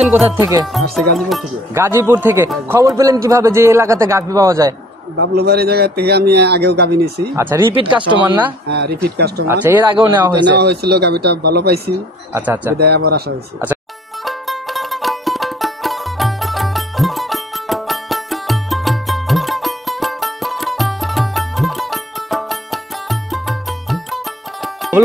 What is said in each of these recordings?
আসছেন কোথা থেকে? আসছে গাজীপুর থেকে। গাজীপুর থেকে। খবর পেলেন কিভাবে যে এলাকাতে গাভী পাওয়া যায়? বাবলুবাড়ি জায়গা থেকে আমি আগেও গাভী নিয়েছি। আচ্ছা, রিপিট কাস্টমার না? হ্যাঁ, রিপিট কাস্টমার। আচ্ছা, এর আগেও নেওয়া হয়েছিল, গাভীটা ভালো পাইছি। আচ্ছা আচ্ছা, বিদায় আবার আসা হয়েছে। আচ্ছা।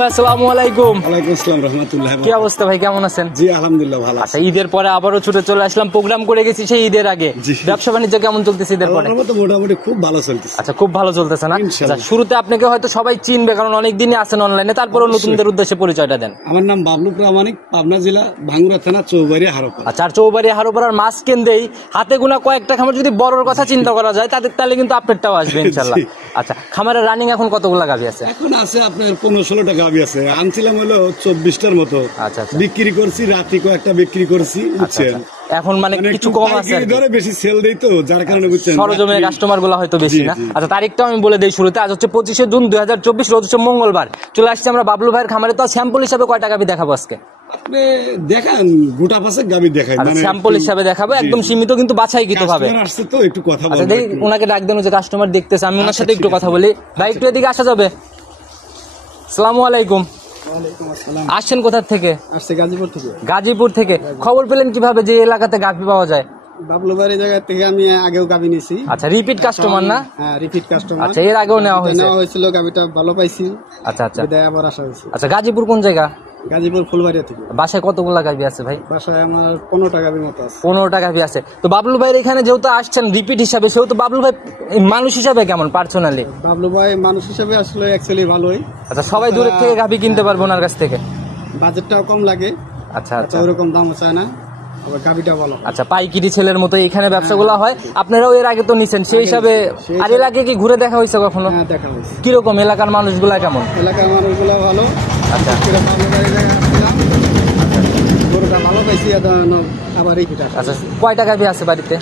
ভাই আসসালামু আলাইকুম। ওয়ালাইকুম আসসালাম রাহমাতুল্লাহ। কি অবস্থা ভাই, কেমন আছেন? জি আলহামদুলিল্লাহ ভালো। আচ্ছা, ঈদের পরে আবারও ছুটে চলে আসলাম, প্রোগ্রাম করে গেছি সেই ঈদের আগে। ব্যবসা বাণিজ্য কেমন চলতেছে ঈদের পরে? মোটামুটি খুব ভালো চলতেছে। আচ্ছা, খুব ভালো চলতেছে না? আচ্ছা, শুরুতে আপনাকে হয়তো সবাই চিনবে কারণ অনেকদিনই আছেন অনলাইনে, তারপরেও নতুনদের উদ্দেশ্যে পরিচয়টা দেন। আমার নাম বাবলু প্রামাণিক, পাবনা জেলা ভাঙ্গুরা থানা চৌবাড়ি হারোপাড়া। আচ্ছা, আর চৌবাড়ি হারোপাড়ার মাছ কেন্দ্রেই হাতে গোনা কয়েকটা খামার, যদি বড়র কথা চিন্তা করা যায় তাহলে কিন্তু আপনারটাও আসবে ইনশাআল্লাহ। আচ্ছা, খামারের রানিং এখন কতগুলা গাভী আছে? এখন আছে আপনার 15-16টা গাভী আছে। আনছিলাম হলো 24টার মতো। আচ্ছা আচ্ছা, বিক্রি করছি, রাতে কয়েকটা বিক্রি করছি। বুঝছেন, এখন মানে কিছু কম আছে, ধরে বেশি সেল দেই তো, যার কারণে বুঝছেন সরজমিনের কাস্টমার গুলো হয়তো বেশি না। আচ্ছা, তারিখটা আমি বলে দেই শুরুতে। আজ হচ্ছে 25শে জুন 2024, রোজ হচ্ছে মঙ্গলবার। চলে আসছে আমরা বাবলু ভাইয়ের খামারে। তো স্যাম্পল হিসাবে কয়টা গাভী দেখাবো আজকে? আপনি দেখান, গোটা পাশে গাভী দেখাই, মানে স্যাম্পল হিসাবে দেখাবো, একদম সীমিত কিন্তু বাছাইকৃত ভাবে। আসছে তো একটু কথা বলবো। আচ্ছা, দেখি ওনাকে ডাক দেন, যে কাস্টমার দেখতেছে, আমি ওনার সাথে একটু কথা বলি। ভাই একটু এদিকে আসা যাবে? আসসালামু আলাইকুম। আসছেন কোথা থেকে? আসছে গাজীপুর থেকে। গাজীপুর থেকে। খবর পেলেন কিভাবে যে এলাকাতে গাভী পাওয়া যায়? বাবলুবাড়ি জায়গা থেকে আমি আগেও গাভী নিয়েছি। আচ্ছা, রিপিট কাস্টমার না? হ্যাঁ, রিপিট কাস্টমার। আচ্ছা, এর আগেও নেওয়া হয়েছিল, গাভীটা ভালো পাইছি। আচ্ছা আচ্ছা, বিদায় আবার আসা হয়েছে। আচ্ছা। গাজীপুর কোন জায়গা? গাজীপুর ফুলবাড়িয়া থেকে। বাসায় কতগুলা গাভী আছে ভাই? বাসায় আমার 15টা গাভীর মতো আছে। 15টা গাভী আছে। তো বাবলু ভাইয়ের এখানে যেহেতু আসছেন রিপিট হিসাবে, সেহেতু বাবলু ভাই মানুষ হিসাবে কেমন পার্সোনালি? বাবলু ভাই মানুষ হিসেবে আসলে অ্যাকচুয়ালি ভালোই। আচ্ছা, সবাই দূরের থেকে গাভী কিনতে পারবো ওনার কাছ থেকে? বাজেটটাও কম লাগে। আচ্ছা আচ্ছা, ওরকম দামও চায় না, আবার গাভীটা ভালো। আচ্ছা, পাইকিরি ছেলের মতো এখানে ব্যবসাগুলো হয়। আপনারাও এর আগে তো নিছেন, সেই হিসাবে আর এলাকায় কি ঘুরে দেখা হয়েছে কখনো? হ্যাঁ, দেখা হয়েছে। কিরকম এলাকার মানুষগুলা কেমন? এলাকার মানুষগুলো ভালো। আচ্ছা, গরুটা ভালো পাইছি, আবার এই পিঠা। আচ্ছা, কয়টা গাভী আছে বাড়িতে?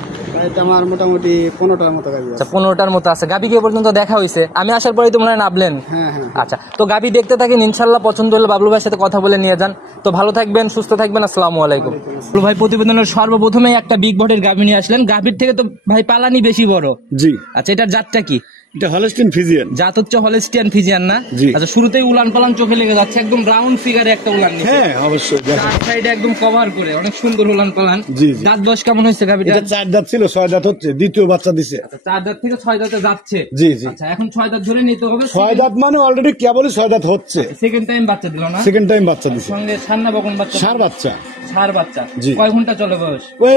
আমার মোটামুটি 15টার মতো গাভী আছে। আচ্ছা, 15টার মতো আছে। গাভী কি পর্যন্ত দেখা হয়েছে? আমি আসার পরেই তো মনে হয় নামলেন। হ্যাঁ হ্যাঁ। আচ্ছা, তো গাভী দেখতে থাকেন, ইনশাল্লাহ পছন্দ হলে বাবলু ভাইয়ের সাথে কথা বলে নিয়ে যান। তো ভালো থাকবেন, সুস্থ থাকবেন। আসসালামু আলাইকুম। বাবলু ভাই প্রতিবেদনের সর্বপ্রথমে একটা বিগ বটের গাভী নিয়ে আসলেন। গাভীর থেকে তো ভাই পালানি বেশি বড়। জি। আচ্ছা, এটার জাতটা কি? এটা হলস্টিয়ান ফ্রিজিয়ান। জাত হচ্ছে হলস্টিয়ান ফ্রিজিয়ান না? আচ্ছা, শুরুতেই উলান পালান চোখে লেগে যাচ্ছে, একদম রাউন্ড ফিগারে একটা উলান নিচে। হ্যাঁ অবশ্যই, চার সাইডে একদম কভার করে অনেক সুন্দর উলান পালান। জি জি। দাঁত বয়স কেমন হয়েছে গাভীটা? এটা 4 দাঁত ছিল, 6 দাঁত হচ্ছে, দ্বিতীয় বাচ্চা দিছে। আচ্ছা, 4 দাঁত থেকে 6 দাঁতে যাচ্ছে। জি জি। আচ্ছা, এখন 6 দাঁত ধরে নিতে হবে। 6 দাঁত মানে অলরেডি কেবলই 6 দাঁত হচ্ছে। সেকেন্ড টাইম বাচ্চা দিল না? সেকেন্ড টাইম বাচ্চা দিছে। সঙ্গে সান্না বকন বাচ্চা। ষাঁড় বাচ্চা। ষাঁড় বাচ্চা। জি। কয় ঘন্টা চলে বয়স? ওই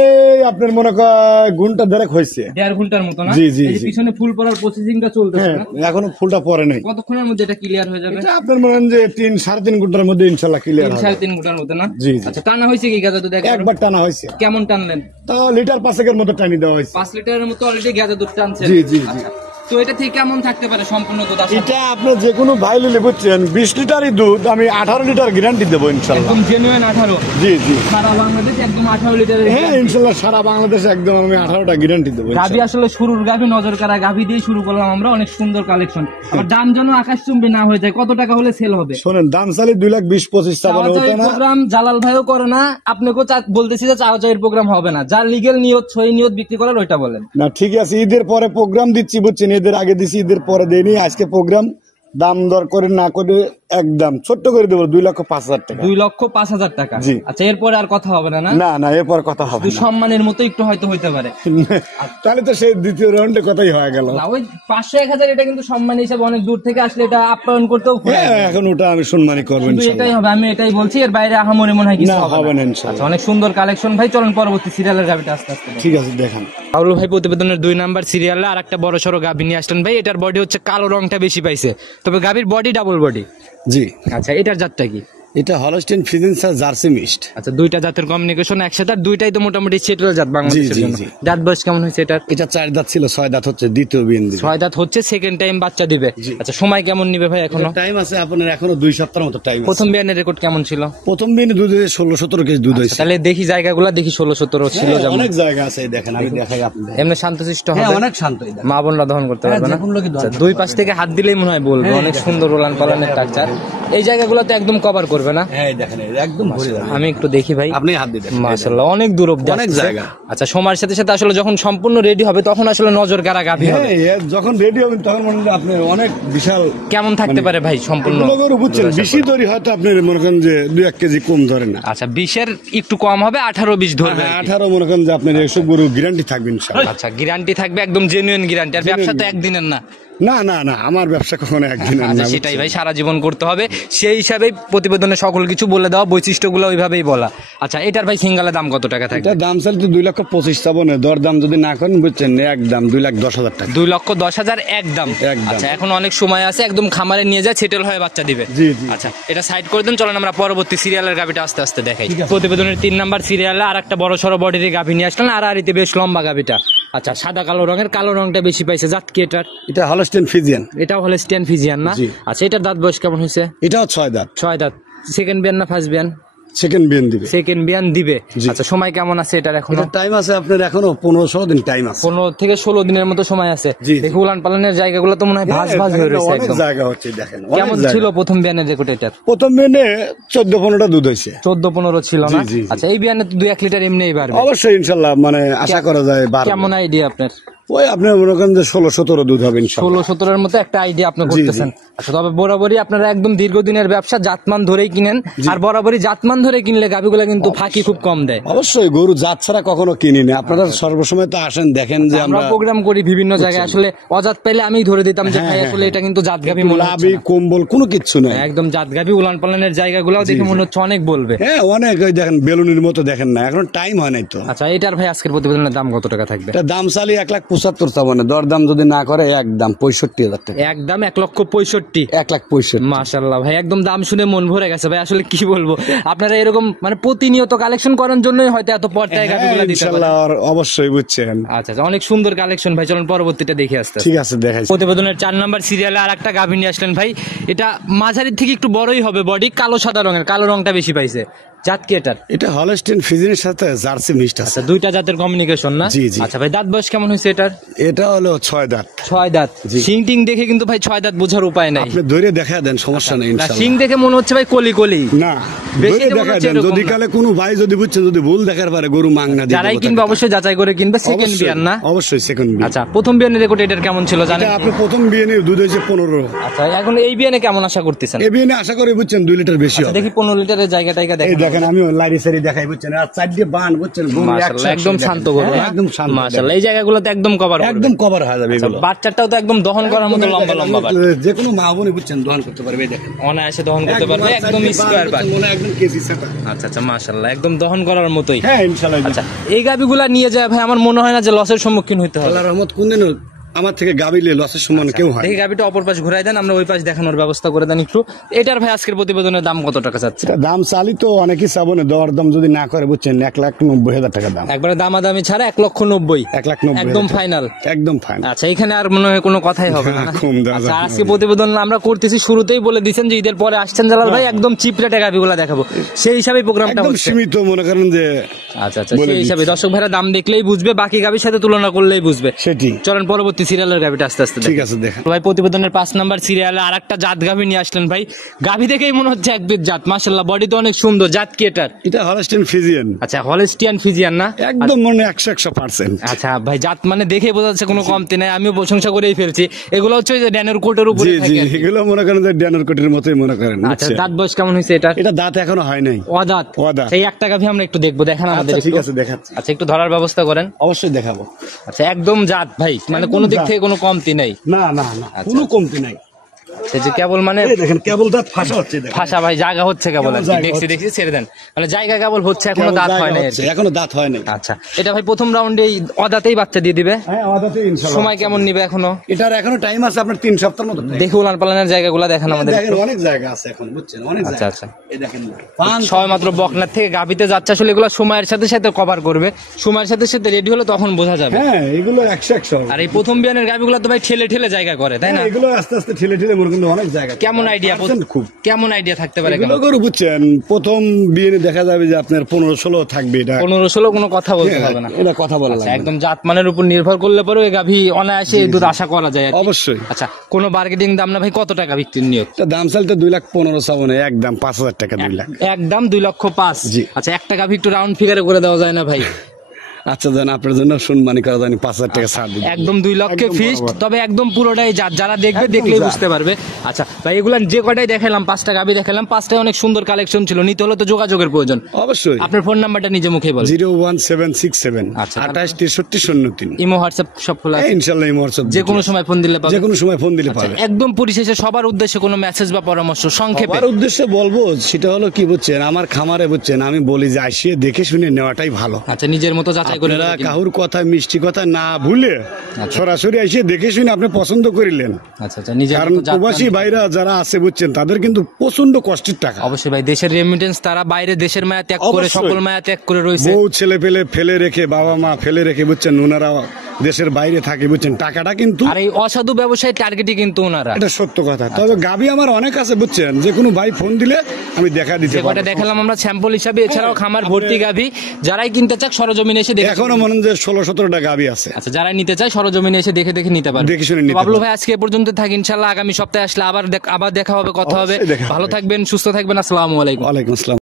আপনার মনে করেন ঘন্টা দেড়েক হয়েছে। 1.5 ঘন্টার মতো না? জি জি এই যে জি। পিছনে ফুল পড়ার প্রসেসিংটা চলতেছে না? এখনো ফুলটা পরে নাই। কতক্ষণের মধ্যে এটা ক্লিয়ার হয়ে যাবে? এটা আপনার মনে হয় যে 3-3.5 ঘন্টার মধ্যে ইনশাআল্লাহ ক্লিয়ার হবে। 3-3.5 ঘন্টার মধ্যে না? জি জি। আচ্ছা, টানা হয়েছে কি গাজা দুধ? একবার টানা হয়েছে। কেমন টানলেন? তাও লিটার 5 মতো টানি দেওয়া হয়েছে। 5 লিটারের মতো অলরেডি গাজা দুধ টানছে। জি জি জি। আচ্ছা, তো এটা থেকে কেমন থাকতে পারে সম্পূর্ণ দুধ? এটা আপনি যে কোনো ভাই নিলে বুঝছেন 20 লিটারই দুধ আমি 18 লিটার গ্যারান্টি দেবো ইনশাআল্লাহ। একদম জেনুইন 18? জি জি। সারা বাংলাদেশ একদম 18 লিটারের। হ্যাঁ ইনশাআল্লাহ, সারা বাংলাদেশে একদম আমি 18টা গ্যারান্টি দেবো। গাভী আসলে শুরুর গাভী, নজর কাড়া গাভী দিয়ে শুরু করলাম আমরা। অনেক সুন্দর কালেকশন। আবার দাম যেন আকাশচুম্বী না হয়ে যায়। কত টাকা হলে সেল হবে? শোনেন, দাম চালি 2,20,25 টাকা হতো না। প্রোগ্রাম জালাল ভাইও করে না, আপনাকেও বলতেছি যে চাওয়া চাওয়ির প্রোগ্রাম হবে না। যার লিগেল নিয়ত, সই নিয়ত বিক্রি করার ওইটা বলেন না। ঠিক আছে, ঈদের পরে প্রোগ্রাম দিচ্ছি বুঝছেন, ঈদের আগে দিচ্ছি, ঈদের পরে দেয়নি। আজকে প্রোগ্রাম দাম দর করে না করে একদম ছোট্ট করে দেবো 2,05,000 টাকা। 2,05,000 টাকা? জি। আচ্ছা, এরপরে আর কথা হবে না? না না, এরপর কথা হবে না। সম্মানের মতো একটু হয়তো হইতে পারে। তাহলে তো সেই দ্বিতীয় রাউন্ডে কথাই হয়ে গেল। না, ওই 500-1000 এটা কিন্তু সম্মান হিসাবে, অনেক দূর থেকে আসলে এটা আপ্যায়ন করতেও এখন ওটা আমি সম্মানই করবেন। এটাই হবে, আমি এটাই বলছি। এর বাইরে আহামরি মনে হয় কিছু হবে না। আচ্ছা, অনেক সুন্দর কালেকশন ভাই। চলেন পরবর্তী সিরিয়ালের গাভিটা আস্তে আস্তে। ঠিক আছে, দেখান। বাবলু ভাই প্রতিবেদনের 2 নাম্বার সিরিয়ালে আর একটা বড় সড়ো গাভী নিয়ে আসলেন ভাই। এটার বডি হচ্ছে কালো, রংটা বেশি পাইছে, তবে গাভীর বডি ডাবল বডি। জি। আচ্ছা, এটার জাতটা কি? এটা হলস্টিয়ান ফ্রিজিয়ান জার্সি মিক্সড। আচ্ছা, দুইটা জাতের কমিউনিকেশন একসাথে। দুইটাই তো মোটামুটি সেটেল জাত বাংলাদেশের জন্য। দাঁত বয়স কেমন হয়েছে এটার? এটা 4 দাঁত ছিল, 6 দাঁত হচ্ছে, দ্বিতীয় বিন দিবে। 6 দাঁত হচ্ছে, সেকেন্ড টাইম বাচ্চা দিবে। আচ্ছা, সময় কেমন নিবে ভাই? এখনো টাইম আছে আপনার, এখনো 2 সপ্তাহের মতো টাইম আছে। প্রথম বিয়ানের রেকর্ড কেমন ছিল? প্রথম বিনে দুধে 16-17 কেজি দুধ হয়েছে। তাহলে দেখি জায়গাগুলো, দেখি 16-17 ছিল যেমন। অনেক জায়গা আছে, দেখেন আমি দেখাই আপনাদের। এমনি শান্তশিষ্ট হবে? অনেক শান্ত। মা বোনরা দহন করতে পারবে না? দুই পাশ থেকে হাত দিলেই মনে হয় বলবে। অনেক সুন্দর উলান পালানের টাকচার। এই জায়গাগুলো তো একদম কভার করবে না? হ্যাঁ দেখেন একদম ভরে যাবে। আমি একটু দেখি ভাই, আপনি হাত দিয়ে দেখেন। মাশাআল্লাহ অনেক দূর অব্দি অনেক আসছে। জায়গা। আচ্ছা, সময়ের সাথে সাথে আসলে যখন সম্পূর্ণ রেডি হবে তখন আসলে নজর কাড়া গাভী হবে। হ্যাঁ যখন রেডি হবেন তখন মনে হয় আপনি অনেক বিশাল কেমন থাকতে পারে ভাই সম্পূর্ণ? এগুলো গরু বুঝছেন বেশি দড়ি হয়তো আপনি মনে করেন যে 2-1 কেজি কম ধরে না। আচ্ছা, 20-এর একটু কম হবে, 18-20 ধরবে আর কি। 18 মনে করেন যে আপনার এইসব গরু গ্যারান্টি থাকবে ইনশাআল্লাহ। আচ্ছা, গ্যারান্টি থাকবে, একদম জেনুইন গ্যারান্টি। আর ব্যবসা তো একদিনের না। না না না আমার ব্যবসা কখনো একদিন আচ্ছা, সেটাই ভাই, সারা জীবন করতে হবে। সেই হিসাবেই প্রতিবেদনে সকল কিছু বলে দেওয়া, বৈশিষ্ট্যগুলো ওইভাবেই বলা। আচ্ছা, এটার ভাই সিঙ্গালের দাম কত টাকা থাকবে? এটা দাম চাল তো 2,25,000 চাবো না, দর দাম যদি না করেন বুঝছেন একদম 2,10,000 টাকা। 2,10,000 একদম। একদম। আচ্ছা, এখন অনেক সময় আছে, একদম খামারে নিয়ে যায়, সেটেল হয়ে বাচ্চা দিবে। জি, জি। আচ্ছা, এটা সাইড করে দেন, চলেন আমরা পরবর্তী সিরিয়ালের গাভিটা আস্তে আস্তে দেখাই। প্রতিবেদনের 3 নাম্বার সিরিয়ালে আর একটা বড় সড়ো বডির গাভি নিয়ে আসলেন, আর আরিতে বেশ লম্বা গাভিটা। আচ্ছা, সাদা কালো রঙের, কালো রংটা বেশি পাইছে, জাত কি এটার? এটা হলস্টেইন ফ্রিজিয়ান। এটাও হলে স্ট্যান্ড ফিজিয়ান না? জি। আচ্ছা, এটার দাঁত বয়স কেমন হয়েছে? এটাও 6 দাঁত। 6 দাঁত। সেকেন্ড বিয়ান না ফার্স্ট বিয়ান? সেকেন্ড বিয়ান দিবে। সেকেন্ড বিয়ান দিবে। জি। আচ্ছা, সময় কেমন আছে এটার এখনো? এটা টাইম আছে আপনার এখনো 15-16 দিন টাইম আছে। 15 থেকে 16 দিনের মতো সময় আছে। জি, জি। দেখি উলান পালানের জায়গাগুলো তো মনে হয় ভাঁজ ভাঁজ হয়ে রয়েছে অনেক একদম। জায়গা হচ্ছে দেখেন। কেমন ছিল প্রথম বিয়ানের রেকর্ড এটার? প্রথম বিয়ানে 14-15টা দুধ হয়েছে। 14-15 ছিল না? জি, জি, জি। আচ্ছা, এই বিয়ানে তো 2-1 লিটার এমনিই বাড়বে। অবশ্যই ইনশাল্লাহ মানে আশা করা যায় বাড়বে। কেমন আইডিয়া আপনার? ওই আপনি মনে করেন যে 16-17 দুধ হবে ইনশাল্লাহ। 16-17 মতো একটা আইডিয়া আপনি জি, করতেছেন। আচ্ছা, তবে বরাবরই আপনারা একদম দীর্ঘদিনের ব্যবসা, জাতমান ধরেই কিনেন। আর বরাবরই জাতমান ধরে কিনলে গাভিগুলা কিন্তু ফাঁকি খুব কম দেয়। অবশ্যই গরু জাত ছাড়া কখনো কিনি না। আপনারা সর্বসময় তো আসেন দেখেন যে আমরা আমরা প্রোগ্রাম করি বিভিন্ন জায়গায়, আসলে অজাত পেলে আমি ধরে দিতাম যে ভাই আসলে এটা কিন্তু জাত গাভি মনে হচ্ছে লাভি না। কম্বল কোনো কিচ্ছু নেই। একদম জাত গাভি। উলান পালানের জায়গাগুলোও দেখে মনে হচ্ছে অনেক বলবে। হ্যাঁ অনেক ওই দেখেন বেলুনের মতো দেখেন না, এখন টাইম হয় নাই তো। আচ্ছা, এটার ভাই আজকের প্রতিবেদনের দাম কত টাকা থাকবে? এটা দাম চালি 1,75,000 চাবো না, দর দাম যদি না করে একদম 65,000 টাকা। একদম 1,65,000। 1,65,000। মাশাআল্লাহ ভাই, একদম দাম শুনে মন ভরে গেছে ভাই। আসলে কি বলবো, আপনারা এরকম মানে প্রতিনিয়ত কালেকশন করার জন্যই হয়তো এত পর্দায় গাভিগুলো দিতে পারেন। ইনশাআল্লাহ অবশ্যই বুঝছেন। আচ্ছা, অনেক সুন্দর কালেকশন ভাই। চলুন পরবর্তীটা দেখে আসতে। ঠিক আছে দেখাই। প্রতিবেদনের 4 নাম্বার সিরিয়ালে আর একটা গাভি নিয়ে আসলেন ভাই। এটা মাঝারির থেকে একটু বড়ই হবে বডি, কালো সাদা রঙের, কালো রংটা বেশি পাইছে। জাত কি এটার? এটা হলস্টেইন ফ্রিজিয়ানের সাথে জার্সি মিক্সড আছে। আচ্ছা, দুইটা জাতের কমিউনিকেশন না? জি, জি। আচ্ছা ভাই, দাঁত বয়স কেমন হয়েছে এটার? এটা হলো 6 দাঁত। 6 দাঁত। সিং টিং দেখে কিন্তু ভাই 6 দাঁত বোঝার উপায় নাই। আপনি ধরে দেখা দেন, সমস্যা নেই না, ইনশাআল্লাহ। সিং দেখে মনে হচ্ছে ভাই কলি কলি। না বেশি ধরে যে মনে দেখা হচ্ছে দেন, এরকম যদি না। কালে কোনো ভাই যদি বুঝছেন যদি ভুল দেখার পারে গরু মাংনা দিয়ে যারাই দেবো কিনবে তাকে। অবশ্যই যাচাই করে কিনবে। সেকেন্ড অবশ্যই, বিয়ান না? অবশ্যই সেকেন্ড বিয়ান। আচ্ছা, প্রথম বিয়ানের রেকর্ড এটার কেমন ছিল জানেন? এটা আপনি প্রথম বিয়ানে দুধ হয়েছে 15। আচ্ছা, এখন এই বিয়ানে কেমন আশা করতেছেন? এই বিয়ানে আশা করি বুঝছেন 2 লিটার বেশি হবে। দেখি 15 লিটারের জায়গাটাইকা এই দেখেন। দেখেন আমি লাইরি সারি দেখাই বুঝছেন, আর 4 দিয়ে বান বুঝছেন গরু মাশাআল্লাহ, 100 একদম দেখেন। শান্ত গরু হ্যাঁ, না? একদম শান্ত। মাশাআল্লাহ, এই জায়গাগুলোতে একদম কভার করবে। একদম কভার হয়ে যাবে এগুলো। বাচ্চাটাও তো একদম দহন করার মতো লম্বা লম্বা বাট। যে কোনো মা বোনে বুঝছেন দহন করতে পারবে, এই দেখেন অনায়াসে দহন করতে পারবে, একদম স্কয়ার বাট। মনে হয় একদম কেজি সেটা। আচ্ছা আচ্ছা, মাশাআল্লাহ, একদম দহন করার মতোই। হ্যাঁ ইনশাআল্লাহ। আচ্ছা, এই গাবিগুলা নিয়ে যায় ভাই, আমার মনে হয় না যে লসের সম্মুখীন হতে হবে। আল্লাহর রহমত কোনদিন আমার থেকে গাবিলে লসের সমান কেউ হয়। দেখি গাবিটা অপর পাশ ঘুরাই দেন, আমরা ওই পাশ দেখানোর ব্যবস্থা করে দেন একটু। এটার ভাই আজকের প্রতিবেদনের দাম কত টাকা চাচ্ছে? এটা দাম চালি তো অনেকই চাবো না, দর দাম যদি না করে বুঝছেন 1,90,000 টাকা দাম। একবারে দামাদামি ছাড়া 1,90,000 1,90,000 একদম ফাইনাল। একদম ফাইন। আচ্ছা, এখানে আর মনে হয় কোনো কথাই হবে না। না, কম দেওয়া আচ্ছা, যাবে না। আজকে প্রতিবেদন আমরা করতেছি, শুরুতেই বলে দিচ্ছেন যে ঈদের পরে আসছেন জালাল ভাই, একদম চিপ রেটে গাবিগুলা দেখাবো, সেই হিসাবে প্রোগ্রামটা একদম হচ্ছে। সীমিত মনে করেন যে। আচ্ছা আচ্ছা, বলে সেই হিসাবে দিচ্ছি। দর্শক ভাইরা দাম দেখলেই বুঝবে, বাকি গাবির সাথে তুলনা করলেই বুঝবে। সেটি চলেন পরবর্তী সিরিয়ালের গাবিটা আস্তে আস্তে ঠিক দেখি। আছে দেখেন। ভাই প্রতিবেদনের 5 নাম্বার সিরিয়ালে আর একটা জাত গাভি নিয়ে আসলেন ভাই। গাভি দেখেই মনে হচ্ছে একবিধ জাত, মাশাআল্লাহ, বডি তো অনেক সুন্দর। জাত কি এটার? এটা হলস্টেইন ফ্রিজিয়ান। আচ্ছা, হলস্টিয়ান ফিজিয়ান না? একদম মনে 100%। আচ্ছা ভাই, জাত মানে দেখে বোঝা যাচ্ছে কোনো কমতি নাই, আমিও প্রশংসা করেই ফেলছি। এগুলো হচ্ছে ওই যে ড্যানের কোটের উপরে জি জি, থাকে আর কি। এগুলো মনে করেন যে ড্যানোর কোটের মতোই মনে করেন। আচ্ছা, বুঝছেন? দাঁত বয়স কেমন হয়েছে এটার? এটা দাঁত এখনো হয় নাই। অদাঁত। অদাঁত। সেই একটা গাভি আমরা একটু দেখবো, দেখেন আমাদের আচ্ছা ঠিক একটু। আছে দেখাচ্ছি। আচ্ছা, একটু ধরার ব্যবস্থা করেন। অবশ্যই দেখাবো। আচ্ছা, একদম জাত ভাই, মানে একদম কোনো দিক জাত। থেকে কোনো কমতি নাই। না না না, কোনো কমতি নাই। সে যে কেবল মানে এই দেখেন কেবল দাঁত ফাঁসা হচ্ছে, দেখেন। ফাঁসা ভাই, জায়গা হচ্ছে কেবল আর কি। জায়গা দেখছি হচ্ছে। দেখছি, ছেড়ে দেন, মানে জায়গা কেবল হচ্ছে, এখনো কেবল দাঁত জায়গা হয় নাই আর হচ্ছে, কি। এখনো দাঁত হয় নাই। আচ্ছা, এটা ভাই প্রথম রাউন্ডে অদাতেই বাচ্চা দিয়ে দিবে? হ্যাঁ আমাদের ইনশাআল্লাহ। সময় কেমন নিবে এখনো? এটার এখনো টাইম আছে আপনার 3 সপ্তাহের মতো time। দেখি উলান পালানের জায়গাগুলো দেখেন আমাদের দেখেন একটু। অনেক জায়গা আছে এখন, বুঝছেন, অনেক আচ্ছা, জায়গা। আচ্ছা। এই দেখেন না, পান সবাই মাত্র বকনার থেকে গাভিতে যাচ্ছে, আসলে এগুলো সময়ের সাথে সাথে কভার করবে, সময়ের সাথে সাথে রেডি হলে তখন বোঝা যাবে। হ্যাঁ এগুলো 100 আর এই প্রথম বিয়ানের গাভিগুলো তো ভাই ঠেলে ঠেলে জায়গা করে, তাই না? এগুলো আস্তে আস্তে ঠেলে ঠেলে মনে করেন কিন্তু অনেক জায়গা কেমন আইডিয়া খুব কেমন আইডিয়া থাকতে পারে এগুলো গরু বুঝছেন প্রথম বিয়ে দেখা যাবে যে আপনার 15-16 থাকবে এটা 15-16 কোনো কথা বলতে হবে না। এটা কথা বলা আচ্ছা, লাগবে একদম জাতমানের উপর নির্ভর করলে পরে ওই গাভী অনায়াসে এই দুধ আশা করা যায় আর কি। অবশ্যই। আচ্ছা, কোনো বার্গেটিং দাম না ভাই, কত টাকা বিক্রির নিয়ত? এটা দাম চাইতে 2,15,000 চাবো না, একদম 5,000 টাকা 2 লাখ। একদম 2,05,000। জি। আচ্ছা, একটা গাভী একটু রাউন্ড ফিগারে করে দেওয়া যায় না ভাই? আচ্ছা জান, আপনার জন্য সম্মানী করা জানি 5,000 টাকা ছাড় দিই। একদম 2 লক্ষে একদম ফিক্সড, বরাবর। তবে একদম পুরোটাই জাত, যারা দেখবে একদম দেখলেই জাত। বুঝতে পারবে। আচ্ছা ভাই, এগুলা যে কয়টাই দেখালাম, 5টা গাভী দেখালাম, 5টাই অনেক সুন্দর কালেকশন ছিল, নিতে হলে তো যোগাযোগের প্রয়োজন। অবশ্যই। আপনার ফোন নাম্বারটা নিজে মুখে বলুন। 01767 আচ্ছা। 286303। ইমো হোয়াটসঅ্যাপ সব খোলা আছে? ইনশাআল্লাহ এই হোয়াটসঅ্যাপ যে কোনো সময় ফোন দিলে পাবে? যে কোনো সময় ফোন দিলে আচ্ছা, পাবে। একদম পরিশেষে সবার উদ্দেশ্যে কোনো মেসেজ বা পরামর্শ সংক্ষেপে? আমার উদ্দেশ্যে বলবো সেটা হলো কি বুঝছেন, আমার খামারে বুঝছেন আমি বলি যে আসিয়ে দেখে শুনে নেওয়াটাই ভালো। আচ্ছা, নিজের মতো যাচাই করে আপনারা নিলে কিনবেন। কাহুর কথা মিষ্টি কথা না ভুলে সরাসরি এসে দেখে শুনে আপনি পছন্দ করিলেন। আচ্ছা আচ্ছা, নিজের কারণ মতো জাত প্রবাসী মান- ভাইরা যারা আছে বুঝছেন তাদের কিন্তু প্রচন্ড কষ্টের টাকা। অবশ্যই ভাই, দেশের রেমিটেন্স, তারা বাইরে দেশের মায়া ত্যাগ করে, অবশ্যই। সকল মায়া ত্যাগ করে রয়েছে। বউ ছেলে পেলে ফেলে রেখে, বাবা মা ফেলে রেখে বুঝছেন ওনারা দেশের বাইরে থাকে বুঝছেন, টাকাটা কিন্তু আর এই অসাধু ব্যবসায়ী টার্গেটই কিন্তু ওনারা। এটা সত্য কথা। তবে গাবি আমার অনেক আছে বুঝছেন, যে কোনো ভাই ফোন দিলে আমি দেখা দিতে যে কটা পারবো। দেখালাম আমরা স্যাম্পল হিসাবে, এছাড়াও খামার ভর্তি গাভী, যারাই কিনতে চাক সরজমিনে এসে দেখে। এখনো মনে হয় যে 16-17টা গাবি আছে। আচ্ছা, যারা নিতে চায় সরজমিনে এসে দেখে দেখে নিতে পারবে। দেখে শুনে নিতে বাবলু পারবে। ভাই, আজকে এ পর্যন্ত থাকি, ইনশাআল্লাহ আগামী সপ্তাহে আসলে আবার দেখা হবে, কথা হবে। অবশ্যই দেখা হবে। ভালো থাকবেন, সুস্থ থাকবেন, আসসালামু আলাইকুম। ওয়ালাইকুম আসসালাম।